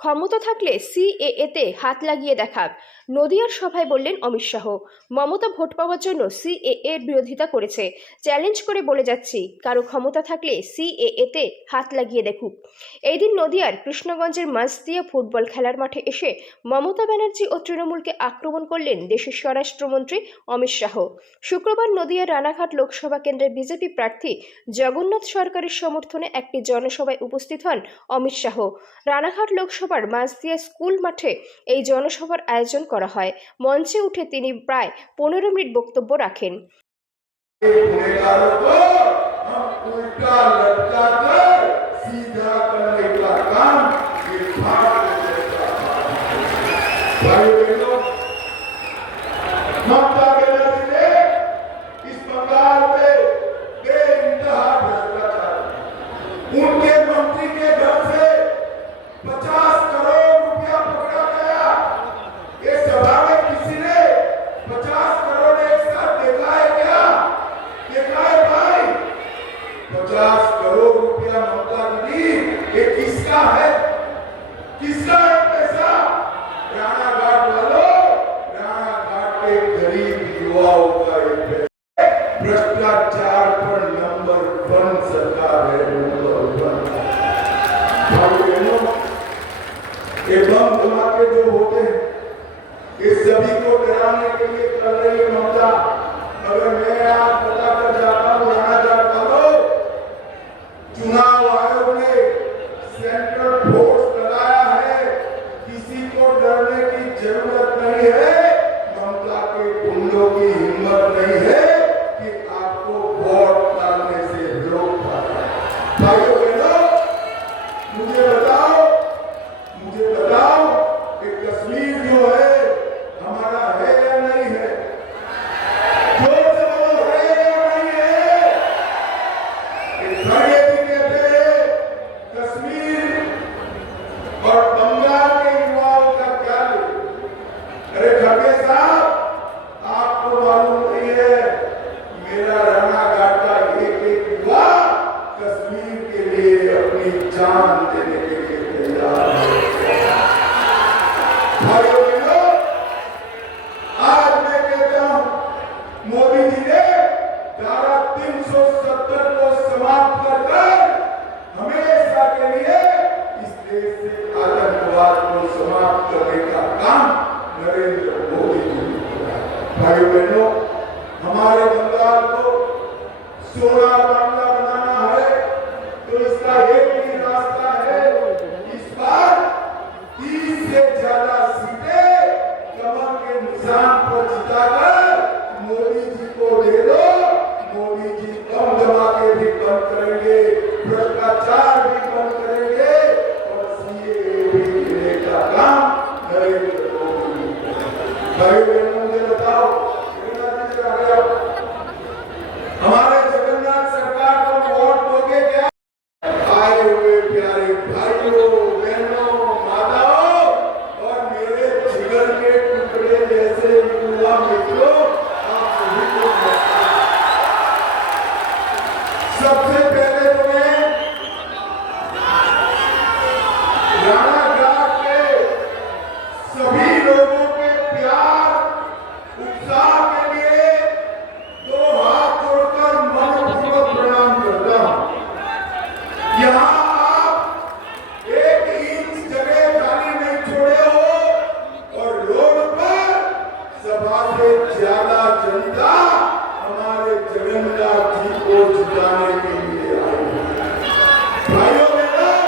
ক্ষমতা থাকলে সিএএ তে হাত লাগিয়ে দেখাক, নদিয়ার সভায় বললেন অমিত শাহ। মমতা ভোট পাওয়ার জন্য সিএএ এর বিরোধিতা করেছে, চ্যালেঞ্জ করে বলে যাচ্ছি কারো ক্ষমতা থাকলে সিএএ তে হাত লাগিয়ে দেখুক। এই দিন নদিয়ার কৃষ্ণগঞ্জের মাঝদিয়া ফুটবল খেলার মাঠে এসে মমতা ব্যানার্জি ও তৃণমূলকে আক্রমণ করলেন দেশের স্বরাষ্ট্রমন্ত্রী অমিত শাহ। শুক্রবার নদিয়ার রানাঘাট লোকসভা কেন্দ্রের বিজেপি প্রার্থী জগন্নাথ সরকারের সমর্থনে একটি জনসভায় উপস্থিত হন অমিত শাহ। রানাঘাট লোকসভার মাঝদিয়া স্কুল মাঠে এই জনসভার আয়োজন করা হয়। মঞ্চে উঠে তিনি প্রায় 15 মিনিট বক্তব্য রাখেন। उनके मंत्री के घर से 50 करोड़ रुपया पकड़ा गया। ये सभा में किसी ने 50 करोड़ एक साथ देखा है क्या? देखा है भाई? 50 करोड़ रुपया ममता दी, ये किसका है? किसका है पैसा? राणाघाट वालों, राणाघाट के गरीब युवाओं का ये पैसा। भ्रष्टाचार पर नंबर 1 सरकार है। ये बम धमाके जो होते हैं, इस सभी को डराने के लिए कर रही है ममता। अगर मैं आज पता कर जाता हूँ राणाघाट वालों, चुनाव आयोग ने सेंट्रल फोर्स लगाया है, किसी को डरने की जरूरत नहीं है। ममता के गुंडों की हिम्मत नहीं है कि आपको वोट डालने से रोक पाए। भाइयों बहनों, मुझे बताओ कि कश्मीर जो है हमारा है या नहीं है? जोर से बोलो, है या नहीं है? खड़गे भी कहते हैं कश्मीर और बंगाल के युवाओं का क्या ले? अरे खड़गे साहब, आपको मालूम नहीं है मेरा राणाघाट का एक युवा कश्मीर के लिए अपनी जान देने के लिए तैयार है। भाइयों बहनों, आज मैं कहता हूं मोदी जी ने धारा 370 को समाप्त कर हमेशा के लिए इस देश से आतंकवाद को समाप्त करने का काम नरेंद्र मोदी जी ने किया। भाइयों बहनों, हमारे बंगाल को सोना बांग्ला बनाना है तो इसका एक ही रास्ता है। इस बार 30 से ज्यादा सीटें कमल के निशान पर जिताकर मोदी जी को दे दो। मोदी जी कम धमाके भी बंद करेंगे, भ्रष्टाचार भी बंद करेंगे और सीएए भी देने का काम नरेंद्र मोदी जी करेंगे। मुझे बताओ, हमारे जगन्नाथ सरकार को वोट दोगे क्या? आए हुए प्यारे भाइयों, बहनों, माताओं और मेरे जिगर के टुकड़े जैसे युवा मित्रों, आप सभी को सबसे पहले तो मैं राणाघाट के सभी लोगों के प्यार उत्साह के लिए 2 हाथ जोड़कर मनपूर्वक प्रणाम करता हूं। यहाँ आप 1 इंच जगह खाली नहीं छोड़े हो और रोड पर सभा से ज्यादा जनता हमारे जगन्नाथ जी को जिताने के लिए आई है। भाइयों बहनों,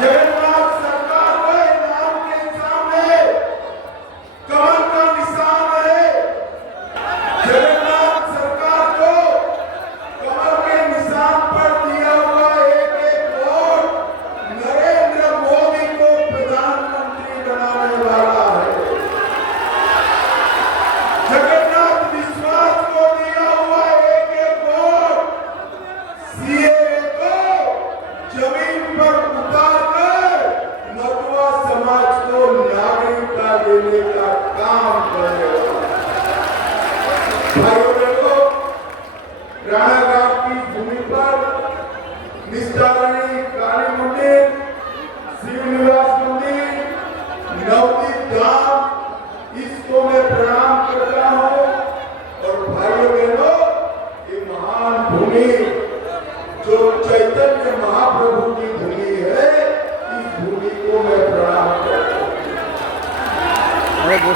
जगन्नाथ सरकार के नाम के सामने कमल का निशान है। जगन्नाथ सरकार को कमल के निशान पर दिया हुआ एक वोट नरेंद्र मोदी को प्रधानमंत्री बनाने वाला है। जगन्नाथ विश्वास को दिया हुआ एक वोट सीएए को जमीन पर उतारकर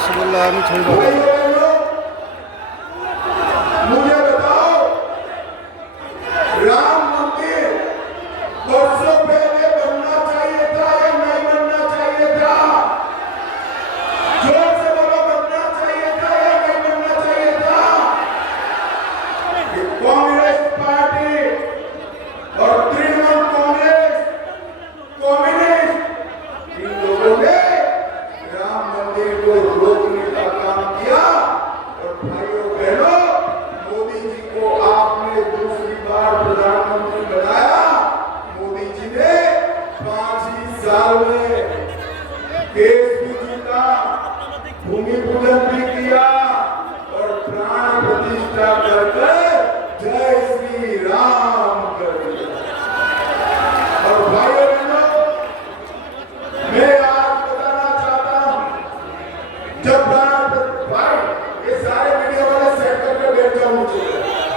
रसगुल्ला আমি ছবি भाई পাবো बहनों, मुझे बताओ, राम मंदिर वर्षों पहले बनना चाहिए था या नहीं बनना चाहिए था? जोर से बोलो, बनना चाहिए था या नहीं बनना चाहिए था? ये कांग्रेस पार्टी और तृणमूल कांग्रेस, कम्युनिस्ट, इन लोगों ने राम मंदिर को रोकने का काम किया। और भाइयों बहनों, मोदी जी को आपने दूसरी बार प्रधानमंत्री बनाया। मोदी जी ने 5 ही साल में केस भी जीता, भूमि पूजन भी किया और प्राण प्रतिष्ठा करके जय श्री राम कर दिया। और भाइयों बहनों, मैं आज बताना चाहता हूं, जब भाई ये सारे मीडिया वाले सेट करके बैठ जाओ मुझे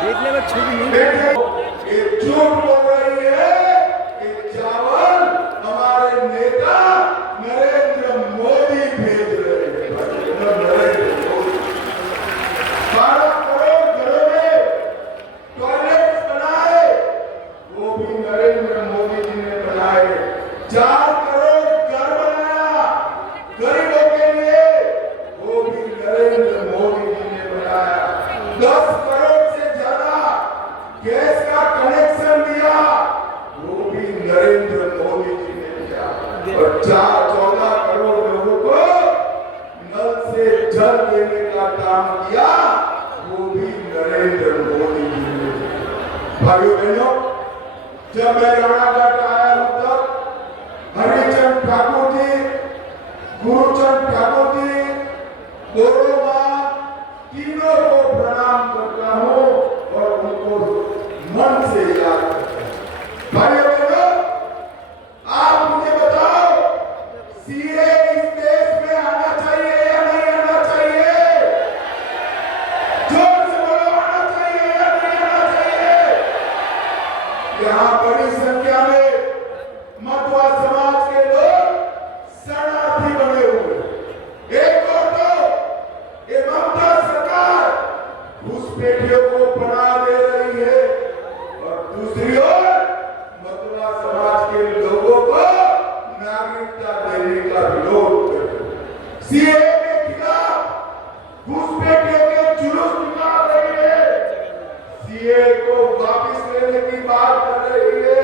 দেখলে এবার ছবি নেই बैठ जाओ। ये झूठ बोल रही है कि चावल हमारे नेता नरेंद्र मोदी भेज रहे हैं। नरेंद्र मोदी 12 करोड़ घरों में टॉयलेट्स बनाए, वो भी नरेंद्र मोदी जी ने बनाए। 4 करोड़ घर बनाया गरीबों के लिए, वो भी नरेंद्र मोदी जी ने बनाया। 10 करोड़ से ज्यादा गैस का कनेक्शन दिया, वो भी नरेंद्र मोदी जी ने दिया। और 14 करोड़ लोगों को नल से जल देने का काम किया, वो भी नरेंद्र मोदी जी ने दिया। भाइयों बहनों, जब मैं राणाघाट आया हूं तब हरिचंद ठाकुर जी, गुरुचंद ठाकुर जी, गोरोबा, तीनों को प्रणाम करता हूं और उनको मन से याद करता हूं। भाइयों बहनों, आप मुझे बताओ, सीए इस देश में आना चाहिए या नहीं आना चाहिए? जोर से बोलो, आना चाहिए या नहीं आना चाहिए? यहाँ बड़ी संख्या में मध्वा समाज के लोग शरणार्थी बने हुए। एक और तो ये ममता सरकार घुसपैठियों को पनाह दे रही है और दूसरी ओर मध्वा समाज के लोगों को नागरिकता देने का विरोध कर रही है। सीए के खिलाफ घुसपैठियों के जुलूस निकाल रही है, सीए को वापस लेने की बात कर रही है।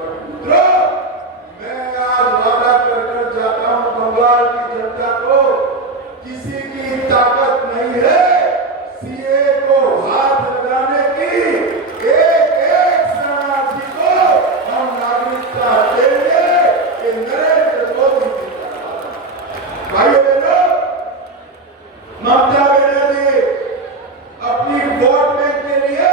और मित्रों, मैं आज वादा कर जाता हूं बंगाल की जनता को, किसी की ताकत नहीं है सीए को हाथ लगाने की। एक शरणार्थी को हम नागरिकता देंगे, ये नरेंद्र मोदी जी का वादा। भाइयों बहनों, ममता बनर्जी अपनी वोट बैंक के लिए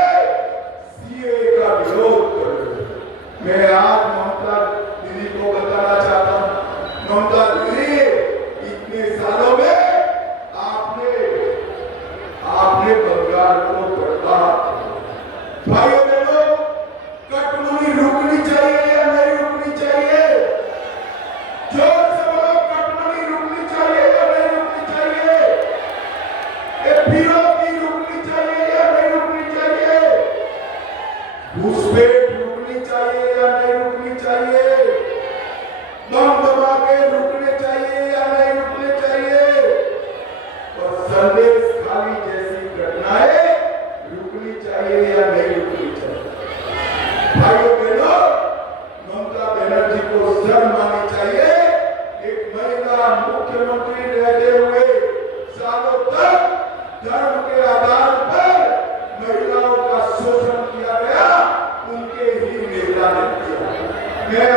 सीए का विरोध कर रही है। मैं आज ममता दीदी को बताना चाहता हूं, ममता दीदी, इतने सालों में आपने बंगाल को बर्बाद किया। भाइयों बहनों, कटमनी रुकनी चाहिए या नहीं रुकनी चाहिए? जोर से बोलो, कटमनी रुकनी चाहिए या नहीं रुकनी चाहिए? ये फिरौती रुकनी चाहिए या नहीं रुकनी चाहिए? घुसपैठ रुकनी चाहिए या नहीं रुकनी चाहिए? बम धमाके रुकने चाहिए या नहीं रुकने चाहिए? और संदेश खाली जैसी घटनाएं रुकनी चाहिए या नहीं रुकनी चाहिए? भाइयों बहनों, ममता बनर्जी को शर्म आनी चाहिए। एक महिला मुख्यमंत्री रहते हुए सालों तक धर्म के आधार पर महिलाओं का शोषण किया गया, उनके ही नेता ने किया। मैं